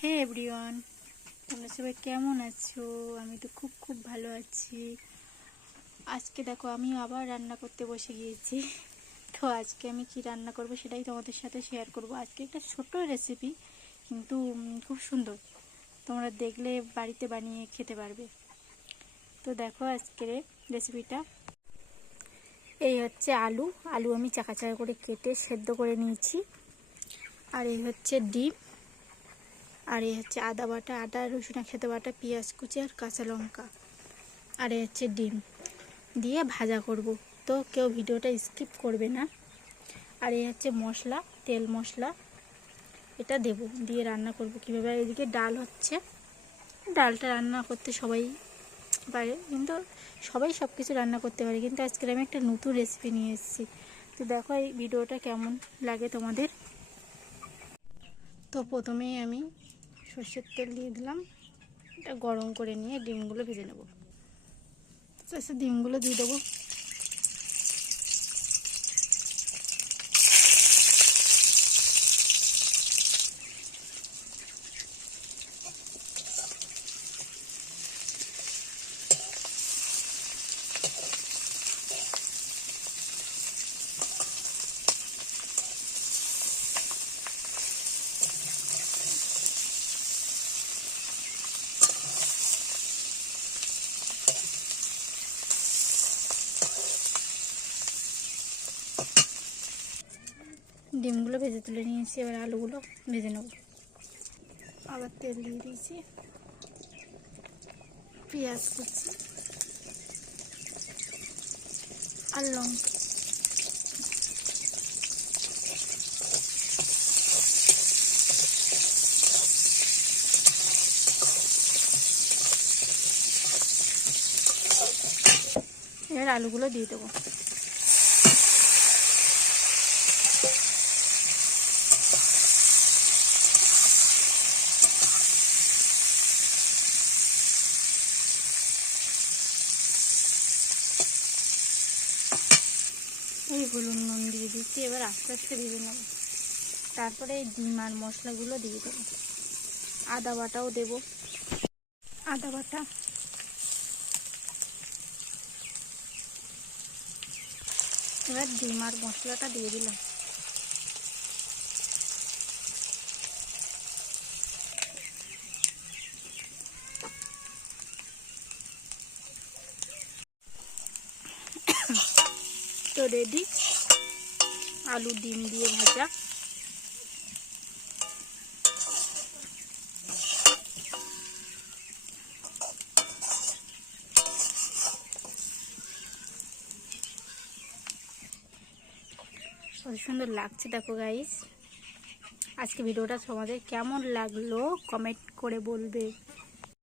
হে everyone, তোমরা সবাই কেমন আছো? আমি তো খুব খুব ভালো আছি। আজকে দেখো, আমি আবার রান্না করতে বসে গিয়েছি। তো আজকে আমি কি রান্না করব সেটাই তোমাদের সাথে শেয়ার করব। আজকে একটা ছোট রেসিপি কিন্তু খুব সুন্দর। তোমরা দেখলে বাড়িতে বানিয়ে খেতে পারবে। তো দেখো আজকের রেসিপিটা এই হচ্ছে আলু। আলু আমি চাকা চাকা করে কেটে সেদ্ধ করে নিয়েছি। আর এই হচ্ছে ডিম। আর এই হচ্ছে আদা বাটা, আদা, রসুন, খেতে বাটা, পেঁয়াজ, কুচি আর কাঁচা লঙ্কা। আর এই হচ্ছে ডিম দিয়ে ভাজা করব। তো কেউ ভিডিওটা স্কিপ করবে না। আর এই হচ্ছে মশলা, তেল মশলা, এটা দেব। দিয়ে রান্না করব কীভাবে। এদিকে ডাল হচ্ছে। ডালটা রান্না করতে সবাই পারে, কিন্তু সবাই সব কিছু রান্না করতে পারে। কিন্তু আজকে আমি একটা নতুন রেসিপি নিয়ে এসেছি। তো দেখো এই ভিডিওটা কেমন লাগে তোমাদের? তো প্রথমেই আমি সর্ষের তেল দিয়ে দিলাম। এটা গরম করে নিয়ে ডিমগুলো ভেজে নেব। আস্তে ডিমগুলো দিয়ে দেবো। ডিমগুলো ভেজে তুলে নিয়েছি এবার আলুগুলো ভেজে নেব আবার তেল দিয়ে দিয়েছি পেঁয়াজ কুচি আর লঙ্কা এবার আলুগুলো দিয়ে দেবো এই হলুদ নুন দিয়ে দিচ্ছি, এবার আস্তে আস্তে ভেজে নেব। তারপরে এই ডিম আর মশলাগুলো দিয়ে দেবো। আদা বাটাও দেব। আদা বাটা এবার ডিম আর মশলাটা দিয়ে দিলাম। তো রেডি আলু, ডিম দিয়ে ভাজা। কত সুন্দর লাগছে দেখো গাইস আজকে ভিডিওটা তোমাদের কেমন লাগল? কমেন্ট করে বলবে।